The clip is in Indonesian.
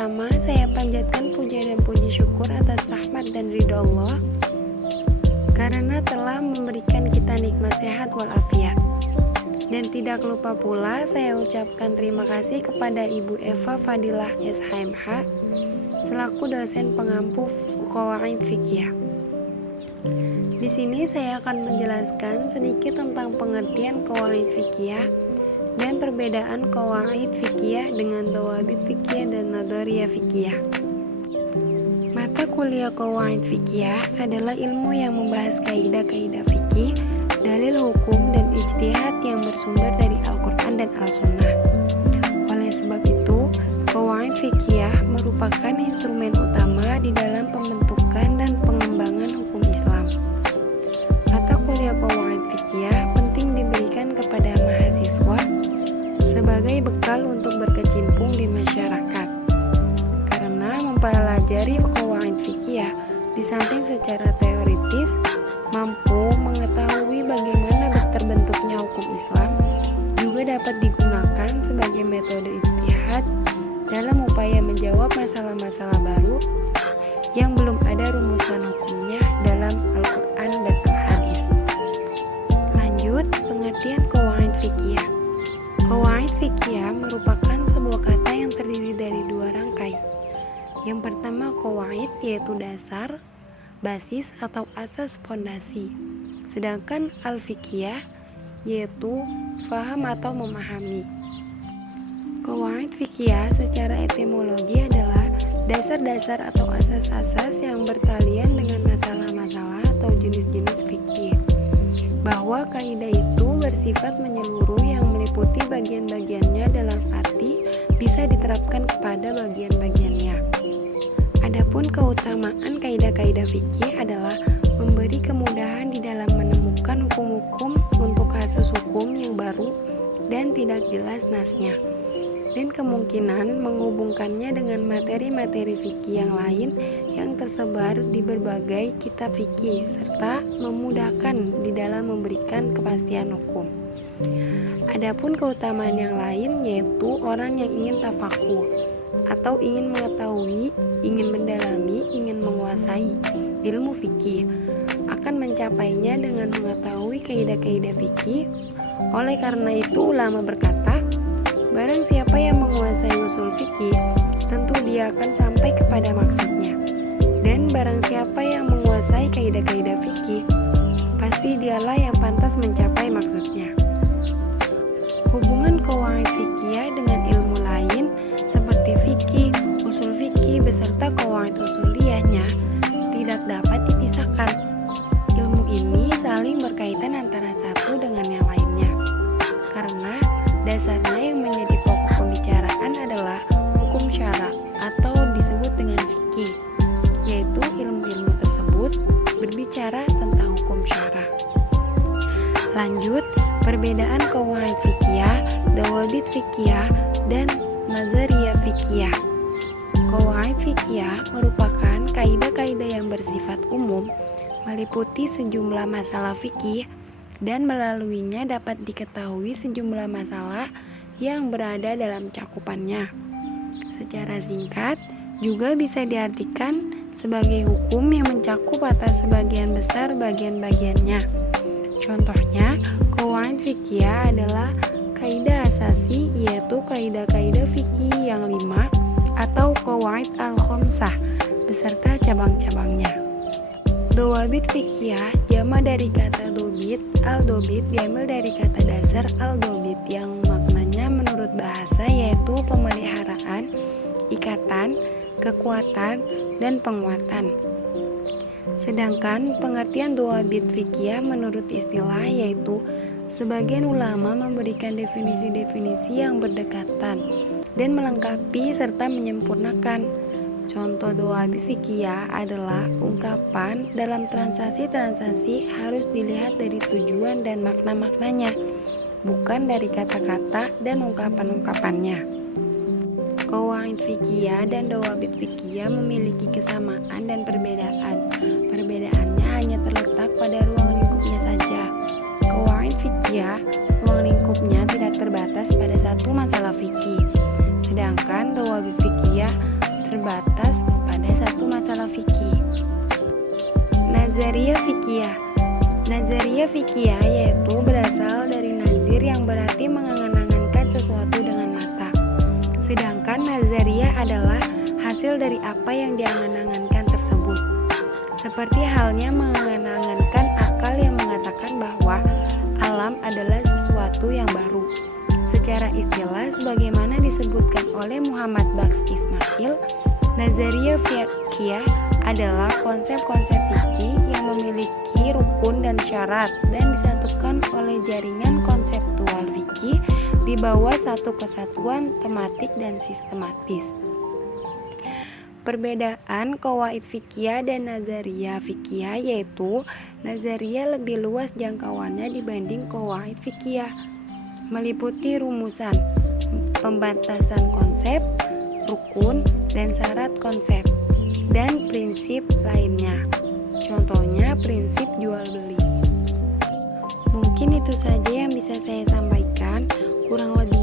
pertama, saya panjatkan puja dan puji syukur atas rahmat dan ridho Allah karena telah memberikan kita nikmat sehat walafiat. Dan tidak lupa pula saya ucapkan terima kasih kepada Ibu Eva Fadilah SHMH selaku dosen pengampu Qawaid Fiqhiyah. Di sini saya akan menjelaskan sedikit tentang pengertian Qawaid Fiqhiyah dan perbedaan Qawaid Fiqhiyah dengan Dawabit Fiqhiyah dan Nadhariyah Fiqhiyah. Mata kuliah Qawaid Fiqhiyah adalah ilmu yang membahas kaidah-kaidah fikih, dalil hukum dan ijtihad yang bersumber dari Al-Quran dan Al-Sunnah. Oleh sebab itu, Qawaid Fiqhiyah merupakan instrumen utama di dalam pembentukan dan pengembangan hukum Islam. Mata kuliah Qawaid Fiqhiyah penting diberikan kepada mahasiswa sebagai bekal untuk berkecimpung di masyarakat. Karena mempelajari Qawaid Fiqhiyah di samping secara teoritis mampu mengetahui bagaimana terbentuknya hukum Islam, juga dapat digunakan sebagai metode ijtihad dalam upaya menjawab masalah-masalah baru yang belum ada rumusan hukumnya dalam Al-Quran dan Al-Hadis. Lanjut, pengertian Qawaid Fiqhiyah. Qawaid Fiqhiyah merupakan sebuah kata yang terdiri dari dua rangkai. Yang pertama qawaid, yaitu dasar, basis atau asas pondasi. Sedangkan al-fiqhiyah yaitu faham atau memahami. Qawaid fiqhiyah secara etimologi adalah dasar-dasar atau asas-asas yang bertalian dengan masalah-masalah atau jenis-jenis fikih. Bahwa kaidah itu bersifat menyeluruh yang meliputi bagian-bagiannya dalam arti bisa diterapkan kepada bagian-bagiannya. Adapun keutamaan kaidah-kaidah fikih adalah memberi kemudahan di dalam menemukan hukum-hukum untuk kasus hukum yang baru dan tidak jelas nasnya, dan kemungkinan menghubungkannya dengan materi-materi fikih yang lain yang tersebar di berbagai kitab fikih, serta memudahkan di dalam memberikan kepastian hukum. Adapun keutamaan yang lain yaitu orang yang ingin tafakuh atau ingin mengetahui, ingin mendalami, ingin menguasai ilmu fikih akan mencapainya dengan mengetahui kaidah-kaidah fikih. Oleh karena itu ulama berkata, barang siapa yang menguasai usul fikih, tentu dia akan sampai kepada maksudnya. Dan barang siapa yang menguasai kaidah-kaidah fikih, pasti dialah yang pantas mencapai maksudnya. Hubungan qawaid fiqhiyah dengan ilmu lain seperti fikih, usul fikih beserta qawaid usuliyahnya tidak dapat dipisahkan. Ilmu ini saling berkaitan antara satu dengan yang lainnya. Karena dasarnya yang menjadi pokok pembicaraan adalah hukum syara atau disebut dengan fikih, yaitu ilmu-ilmu tersebut berbicara tentang hukum syara. Lanjut, perbedaan qawaid fiqhiyah, dawabit fiqhiyah, dan nazariyah fiqhiyah. Qawaid fiqhiyah merupakan kaidah-kaidah yang bersifat umum, meliputi sejumlah masalah fikih, dan melaluinya dapat diketahui sejumlah masalah yang berada dalam cakupannya. Secara singkat, juga bisa diartikan sebagai hukum yang mencakup atas sebagian besar bagian-bagiannya. Contohnya, qawaid fiqhiyah adalah kaidah asasi, yaitu kaidah-kaidah fikih yang 5 atau qawaid al-khamsah beserta cabang-cabangnya. Dawabit fiqhiyah jama dari kata dobit, al-dobit diambil dari kata dasar al-dobit yang maknanya menurut bahasa yaitu pemeliharaan, ikatan, kekuatan, dan penguatan. Sedangkan pengertian dawabit fiqhiyah menurut istilah yaitu sebagian ulama memberikan definisi-definisi yang berdekatan dan melengkapi serta menyempurnakan. Contoh dawabit fiqhiyah adalah ungkapan dalam transaksi-transaksi harus dilihat dari tujuan dan makna-maknanya, bukan dari kata-kata dan ungkapan-ungkapannya. Qawaid fiqhiyah dan dawabit fiqhiyah memiliki kesamaan dan perbedaan. Perbedaannya hanya terletak pada ruang lingkupnya saja. Qawaid fiqhiyah, ruang lingkupnya tidak terbatas pada satu masalah fikih. Sedangkan dawabit fiqhiyah terbatas pada satu masalah fikih. Nazariyah fikih. Nazariyah fikih yaitu berasal dari nazir yang berarti mengangan-angankan sesuatu dengan mata. Sedangkan nazariyah adalah hasil dari apa yang diangan-angankan tersebut. Seperti halnya mengangan-angankan akal yang mengatakan bahwa alam adalah sesuatu yang baru. Secara istilah sebagaimana disebutkan oleh Muhammad Baksh Ismail, Nazariyah fikih adalah konsep-konsep fikih yang memiliki rukun dan syarat dan disatukan oleh jaringan konseptual fikih di bawah satu kesatuan tematik dan sistematis. Perbedaan qawaid fikih dan nazariyah fikih yaitu nazariyah lebih luas jangkauannya dibanding qawaid fikih, meliputi rumusan, pembatasan konsep, rukun, dan syarat konsep, dan prinsip lainnya. Contohnya prinsip jual beli. Mungkin itu saja yang bisa saya sampaikan. Kurang lebih